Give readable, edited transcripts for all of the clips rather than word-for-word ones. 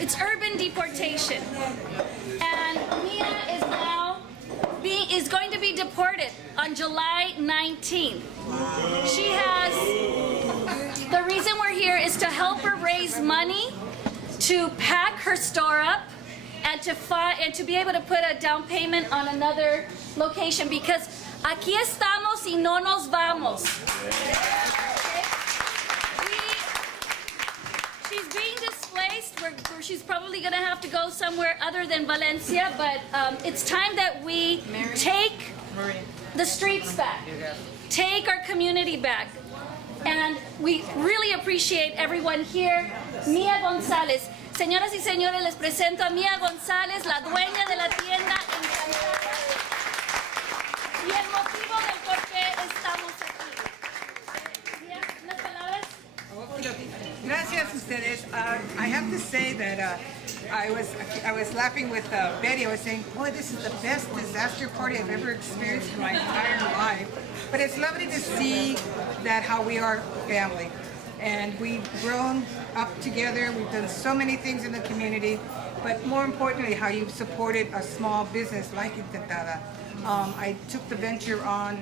It's urban deportation. And Mia is now is going to be deported on July 19th. She has, the reason we're here is to help her raise money to pack her store up and to be able to put a down payment on another location, because aquí estamos y no nos vamos. She's being displaced. She's probably going to have to go somewhere other than Valencia, but it's time that we take the streets back, take our community back. And we really appreciate everyone here. Mia González. Señoras y señores, les presento a Mia González, la dueña de la tienda Encantada. Y el motivo del por qué estamos aquí. Mia, ¿unas palabras? Gracias ustedes. I have to say that I was laughing with Betty. I was saying, boy, this is the best disaster party I've ever experienced in my entire life. But it's lovely to see that how we are family. And we've grown up together. We've done so many things in the community. But more importantly, how you've supported a small business like Encantada. I took the venture on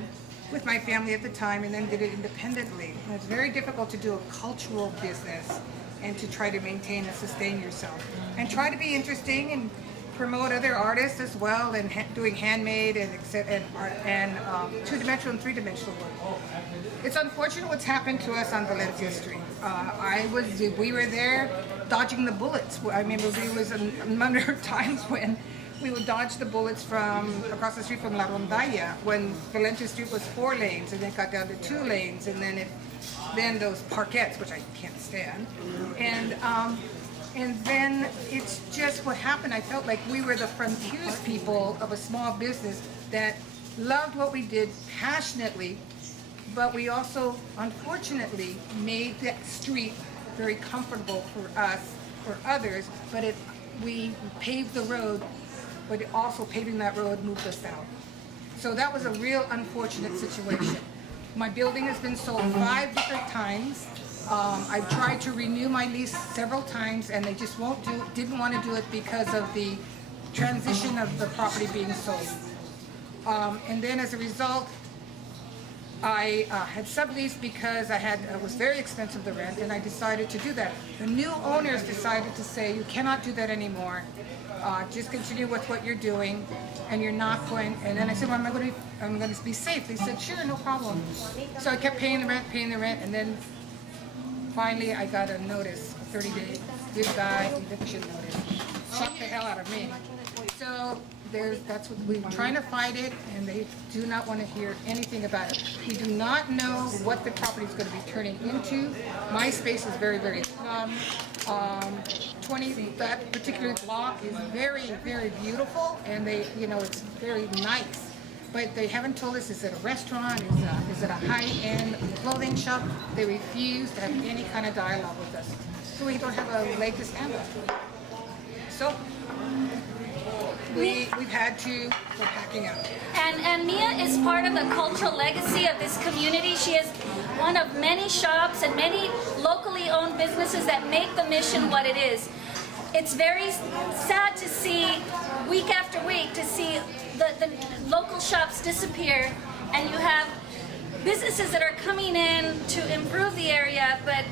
with my family at the time and then did it independently. And it's very difficult to do a cultural business and to try to maintain and sustain yourself. And try to be interesting and promote other artists as well, and doing handmade and two-dimensional and three-dimensional work. It's unfortunate what's happened to us on Valencia Street. We were there dodging the bullets. I remember there was a number of times when we would dodge the bullets from across the street from La Rondalla, when Valencia Street was 4 lanes and then got down to 2 lanes, and then those parquettes, which I can't stand, and then it's just what happened. I felt like we were the frontiers people of a small business that loved what we did passionately, but we also, unfortunately, made that street very comfortable for us, for others, but we paved the road, but also paving that road moved us out. So that was a real unfortunate situation. My building has been sold 5 different times. I've tried to renew my lease several times, and they just didn't want to do it because of the transition of the property being sold. And then as a result, I had subleased because it was very expensive, the rent, and I decided to do that. The new owners decided to say, you cannot do that anymore. Just continue with what you're doing, and you're not going. And then I said, well, I'm going to be safe. They said, sure, no problem. So I kept paying the rent, and then finally I got a notice, a 30-day goodbye eviction notice. Shocked the hell out of me. So that's what we're trying to fight it, and they do not want to hear anything about it. We do not know what the property is going to be turning into. My space is very, very slum. That particular block is very, very beautiful, and it's very nice. But they haven't told us, is it a restaurant, is it a high-end clothing shop? They refuse to have any kind of dialogue with us. So we don't have a leg to stand on. So we've had to go packing out. And Mia is part of the cultural legacy of this community. She is one of many shops and many locally owned businesses that make the mission what it is. It's very sad to see, week after week, to see the local shops disappear, and you have businesses that are coming in to improve the area, but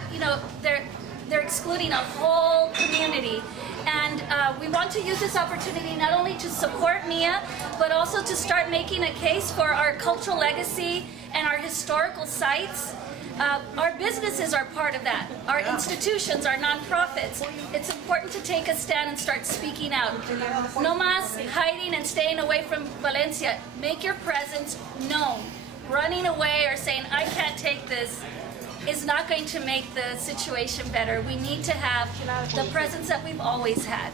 they're excluding a whole community. And we want to use this opportunity not only to support Mia, but also to start making a case for our cultural legacy and our historical sites. Our businesses are part of that. Our institutions, our nonprofits. It's important to take a stand and start speaking out. No más hiding and staying away from Valencia. Make your presence known. Running away or saying, I can't take this, is not going to make the situation better. We need to have the presence that we've always had.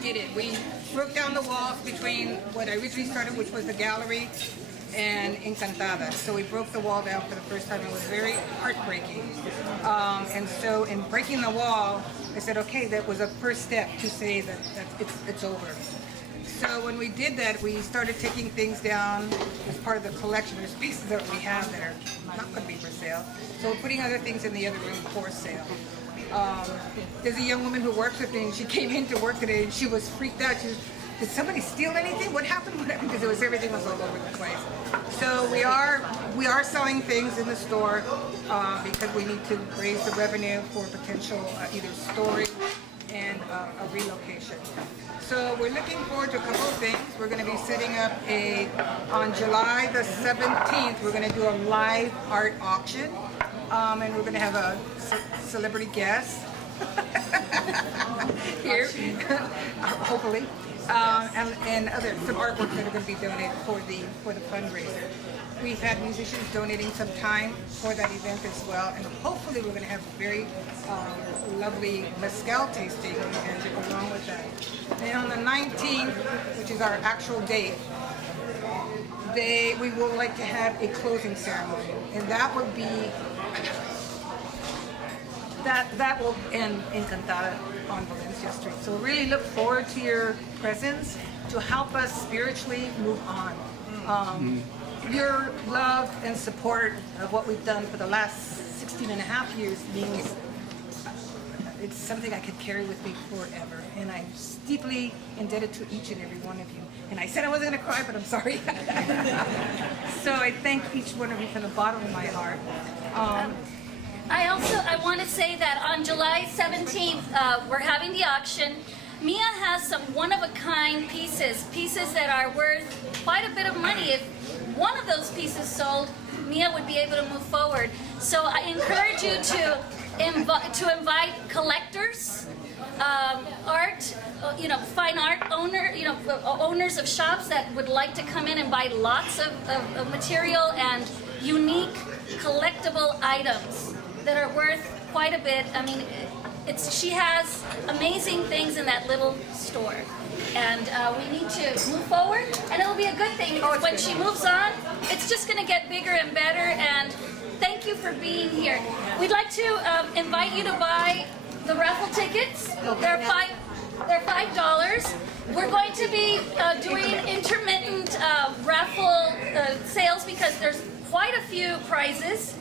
Did it. We broke down the walls between what I originally started, which was the gallery, and Encantada. So we broke the wall down for the first time. It was very heartbreaking. And so in breaking the wall, I said, okay, that was a first step to say that it's over. So when we did that, we started taking things down as part of the collection. There's pieces that we have that are not going to be for sale. So we're putting other things in the other room for sale. There's a young woman who works with me, and she came in to work today, and she was freaked out. She was, did somebody steal anything? What happened? Because everything was all over the place. So we are selling things in the store because we need to raise the revenue for potential either storage and a relocation. So we're looking forward to a couple of things. We're going to be setting up on July the 17th, we're going to do a live art auction. And we're going to have a celebrity guest here, hopefully, and some artwork that are going to be donated for the fundraiser. We've had musicians donating some time for that event as well, and hopefully we're going to have a very lovely mezcal tasting event along with that. And on the 19th, which is our actual date, we would like to have a closing ceremony, and that would be that will end Encantada on Valencia Street. So really look forward to your presence to help us spiritually move on. Your love and support of what we've done for the last 16 and a half years means it's something I could carry with me forever. And I'm deeply indebted to each and every one of you. And I said I wasn't going to cry, but I'm sorry. So I thank each one of you from the bottom of my heart. I want to say that on July 17th, we're having the auction. Mia has some one-of-a-kind pieces that are worth quite a bit of money. If one of those pieces sold, Mia would be able to move forward. So I encourage you to invite collectors, art, fine art owners of shops that would like to come in and buy lots of material and unique collectible items that are worth quite a bit. I mean, she has amazing things in that little store, and we need to move forward, and it'll be a good thing because when she moves on, it's just going to get bigger and better. And thank you for being here. We'd like to invite you to buy the raffle tickets. They're $5. We're going to be doing intermittent raffle sales because there's quite a few prizes.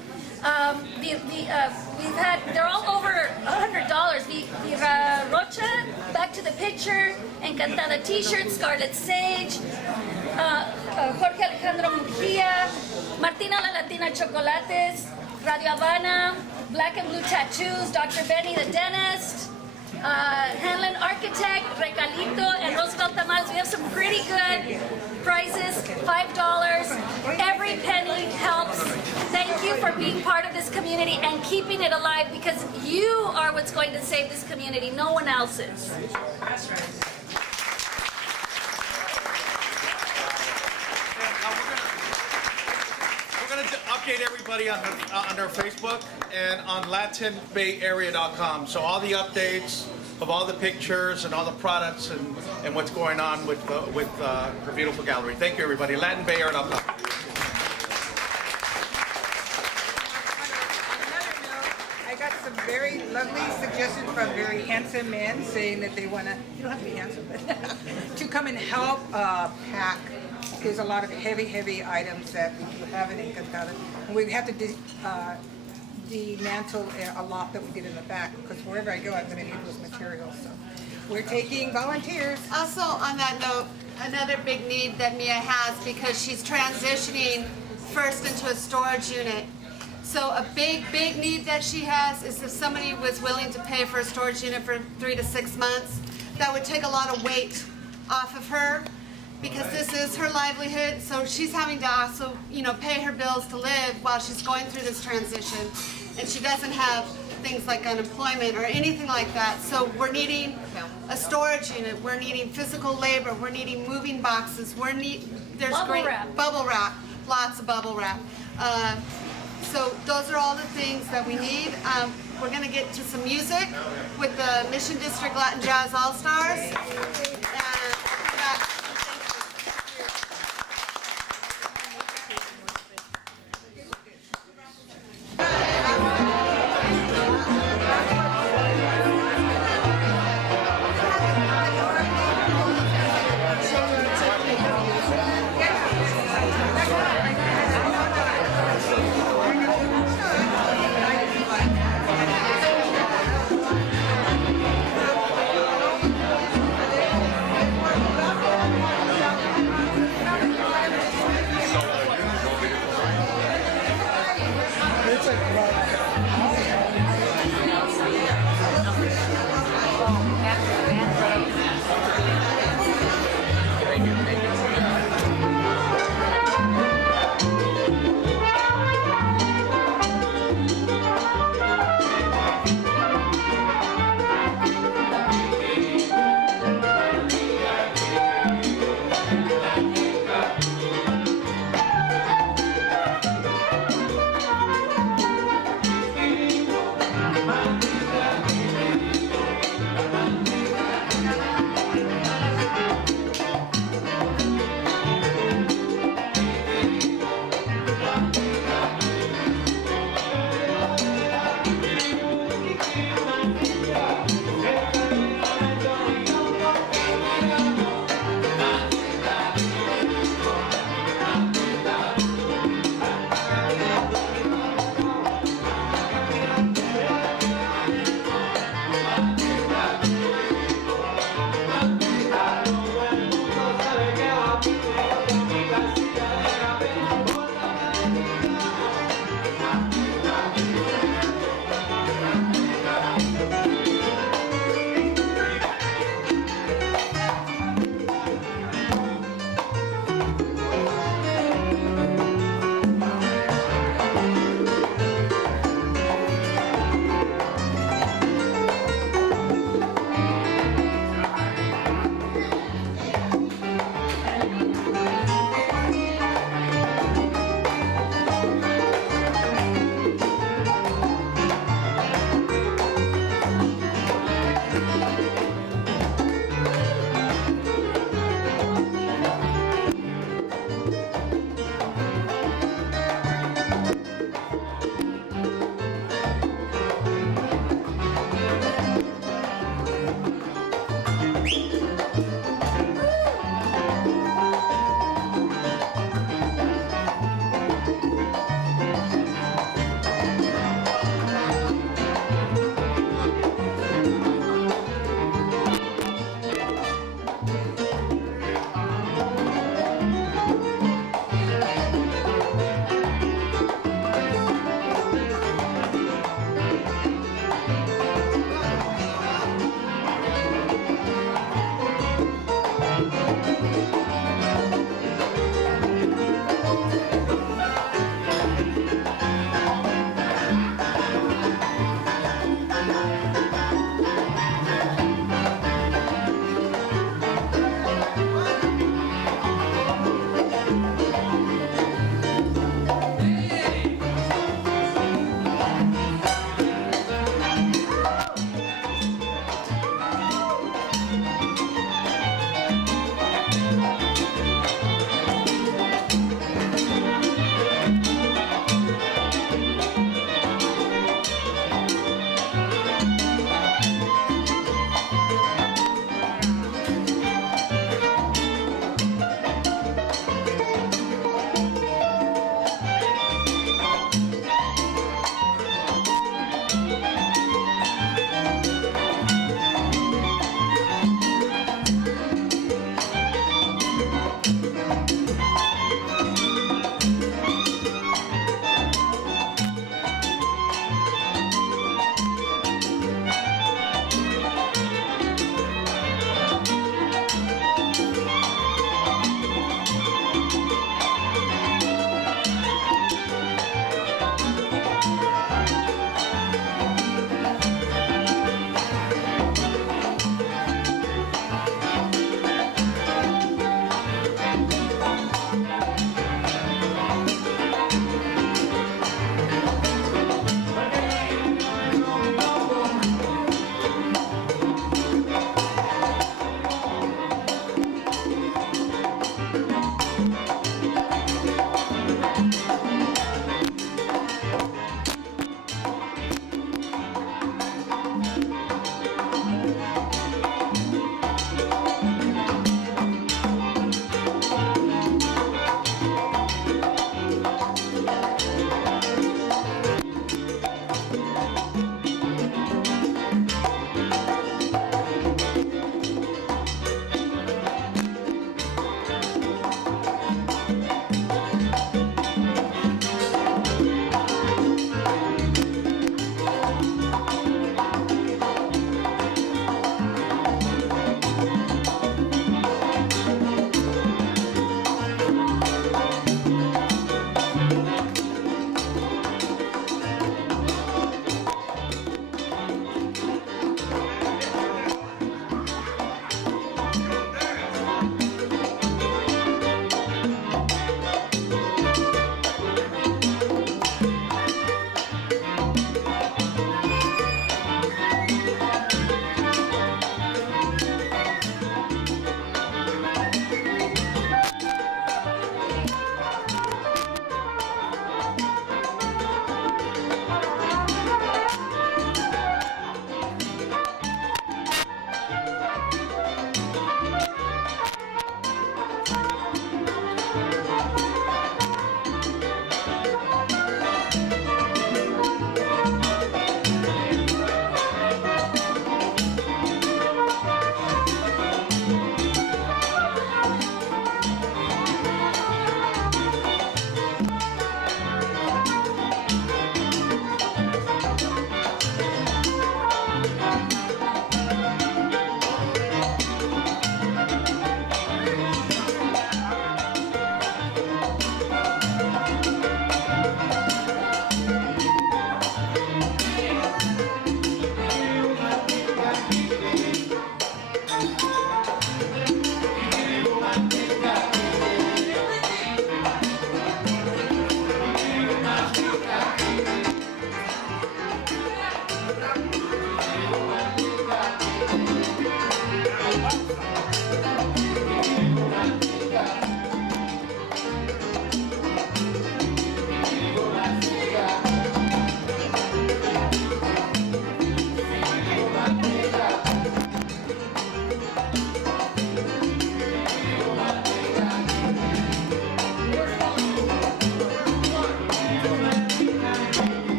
They're all over $100. Viva Rocha, Back to the Picture, Encantada T-shirt, Scarlet Sage, Jorge Alejandro Mujia, Martina La Latina Chocolates, Radio Habana, Black and Blue Tattoos, Dr. Benny the Dentist, Hanlon Architect, Recalito, and Roosevelt Tamales. We have some pretty good prizes, $5. Every penny helps. Thank you for being part of this community and keeping it alive because you are what's going to save this community. No one else is. That's right. We're going to update everybody on our Facebook and on LatinBayArea.com. So all the updates of all the pictures and all the products and what's going on with her beautiful gallery. Thank you, everybody. LatinBayArea.com. Some very lovely suggestions from very handsome men saying that they want to, you don't have to be handsome, but to come and help pack. There's a lot of heavy items that we have in Encantada. And we have to dismantle a lot that we did in the back because wherever I go, I'm going to need those materials. So we're taking volunteers. Also, on that note, another big need that Mia has because she's transitioning first into a storage unit. So a big need that she has is if somebody was willing to pay for a storage unit for 3 to 6 months, that would take a lot of weight off of her because this is her livelihood. So she's having to also, pay her bills to live while she's going through this transition. And she doesn't have things like unemployment or anything like that. So we're needing a storage unit. We're needing physical labor. We're needing moving boxes. There's bubble wrap, lots of bubble wrap. So those are all the things that we need. We're going to get to some music with the Mission District Latin Jazz All-Stars. And we'll come back.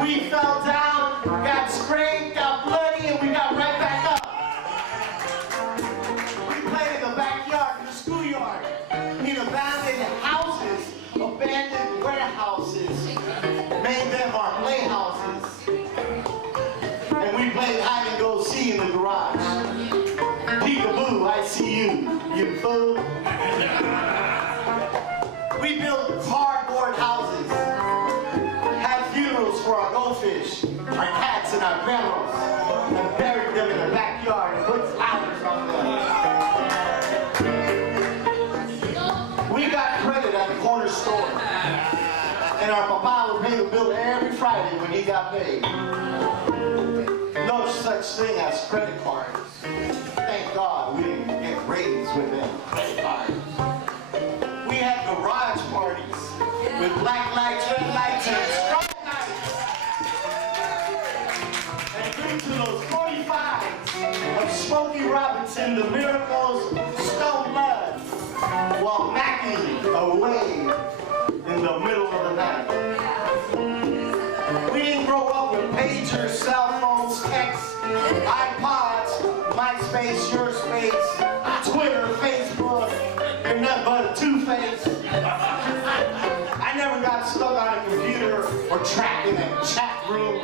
We fell down, got scraped, got bloody, and we got right back up. We played in the backyard, in the schoolyard, in abandoned houses, abandoned warehouses, made them our playhouses. And we played hide and go see in the garage. Peekaboo, I see you, you fool. We built cardboard houses, had funerals for our goldfish, our cats, and our grandmas, and buried them in the backyard and put flowers on them. We got credit at the corner store. And our papa would pay the bill every Friday when he got paid. No such thing as credit cards. Thank God we didn't get raised with them credit cards. We had garage parties with black lights, red lights, and strobe lights. And drink to those 45s of Smokey Robinson, the Miracles, Stone Blood, while macking away in the middle of the night. We didn't grow up with pagers, cell phones, texts, iPods, MySpace, YourSpace, Twitter, Facebook, and nothing but a two-face. I never got stuck on a computer or trapped in a chat room.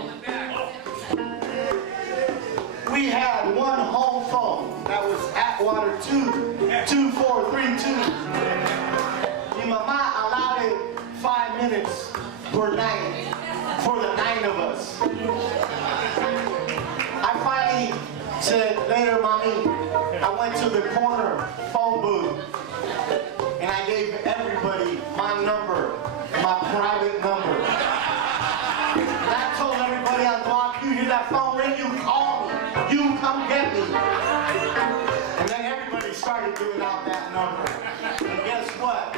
We had one home phone that was Atwater 22432. My mama allowed it 5 minutes per night for the 9 of us. I finally said, later, mommy, I went to the corner phone booth and I gave everybody my number, my private number. And I told everybody on the block, you hear that phone ring, you call me, you come get me. And then everybody started giving out that number. And guess what?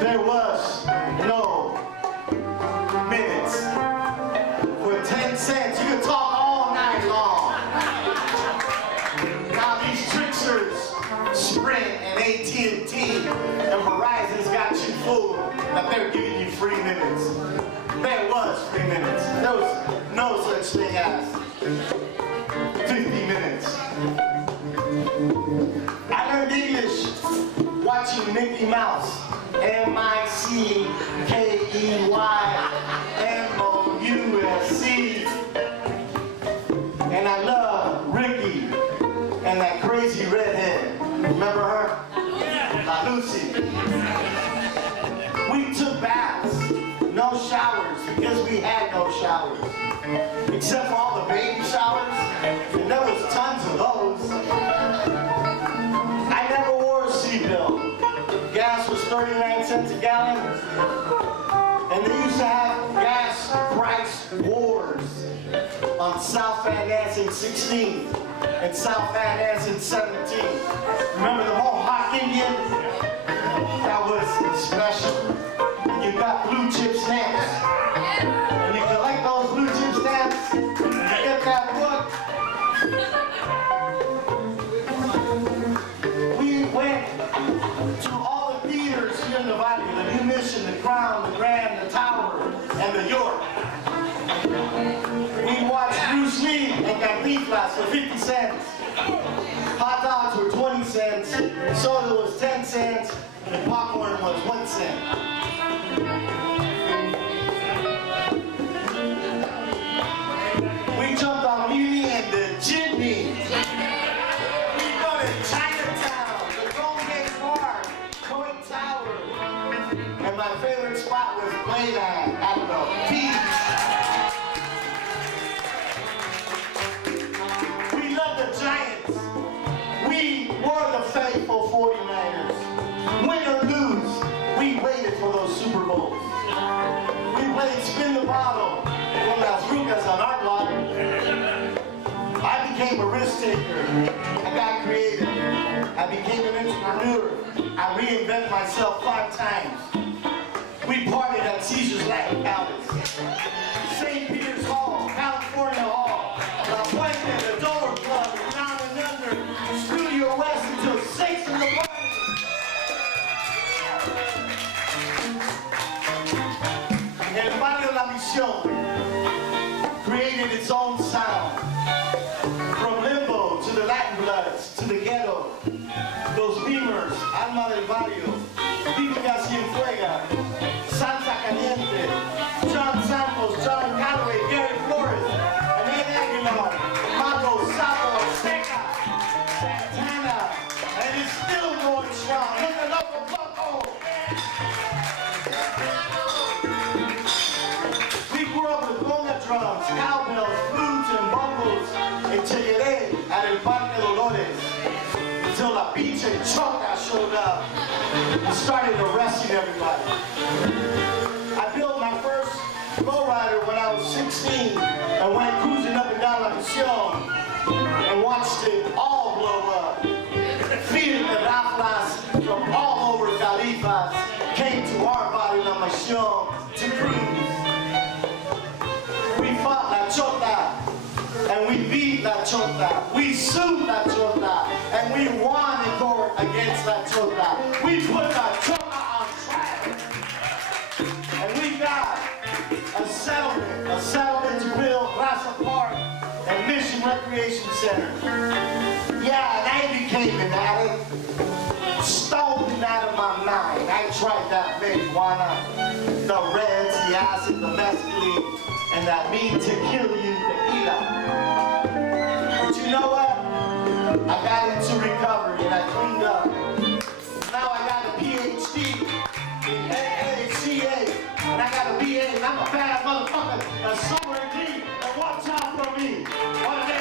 There was no minutes. For 10 cents, you could talk all night long. Now these tricksters, Sprint and AT&T and Verizon's got you fooled that they're giving you free minutes. There was free minutes. There was no such thing as 50 minutes. I learned English watching Mickey Mouse. MICKEYMOUSC. And I love Ricky and that crazy redhead. Remember her? Lucy. We took baths, no showers, because we had no showers. Except for all the baby showers, and there was tons of those. I never wore a seatbelt. Gas was 39 cents a gallon, and they used to have gas price wars on South Van Ness in 16th and South Van Ness in 17th. Remember the Mohawk Indian? That was special. You got blue chip stamps, and you collect those blue chip stamps, you get that book. We went to all the theaters here in the valley, the New Mission, the Crown, the Grand, the Tower, and the York. We watched Bruce Lee and Cantinflas for 50 cents. Hot dogs were 20 cents, soda was 10 cents, and popcorn was 1 cent. We jumped on Muni and the Jitney. We go to Chinatown, the Golden Gate Park, Coit Tower. And my favorite spot was Playland at the beach. We love the Giants. We were the faithful 49ers. Win or lose, we waited for those Super Bowls. We played spin the bottle con las rucas on our block. I became a risk taker. I got creative. I became an entrepreneur. I reinvented myself 5 times. We partied at Caesar's Latin Palace, St. Peter's Hall, California Hall, La Puente, the Dover Club, Down and Under, Studio West until 6 in the morning. El Barrio La Misión created its own sound. From Limbo to the Latin Bloods to the ghetto, Los Beamers, Alma del Barrio, Típica Cienfuega, Santa Caliente, John Santos, John Calloway, Gary Flores, and Ed Aguilar, Mago, Sapo, Azteca, Santana, and it's still going strong. Look at Loco Poco. We grew up with conga drums, cowbells, flutes, and bongos in Chegueré at El Parque Dolores until La Pinche Choca showed up and started arresting everybody. I and went cruising up and down like a show and watched it all blow up. Feared the raflas from all over Califas came to our body on my show to cruise. We fought La Chota and we beat La Chota. We sued La Chota and we won in court against La Chota. We put La Chota on trial and we got a settlement to build Plaza Park and Mission Recreation Center. Yeah, and I became an addict, stoned out of my mind. I tried that marijuana, the reds, the acid, the mescaline, and that mean to kill you tequila. But you know what? I got into recovery and I cleaned up. Now I got a PhD in AACA, and I got a BA, and I'm a bad motherfucker, a sober and clean, and watch out for me. What a day.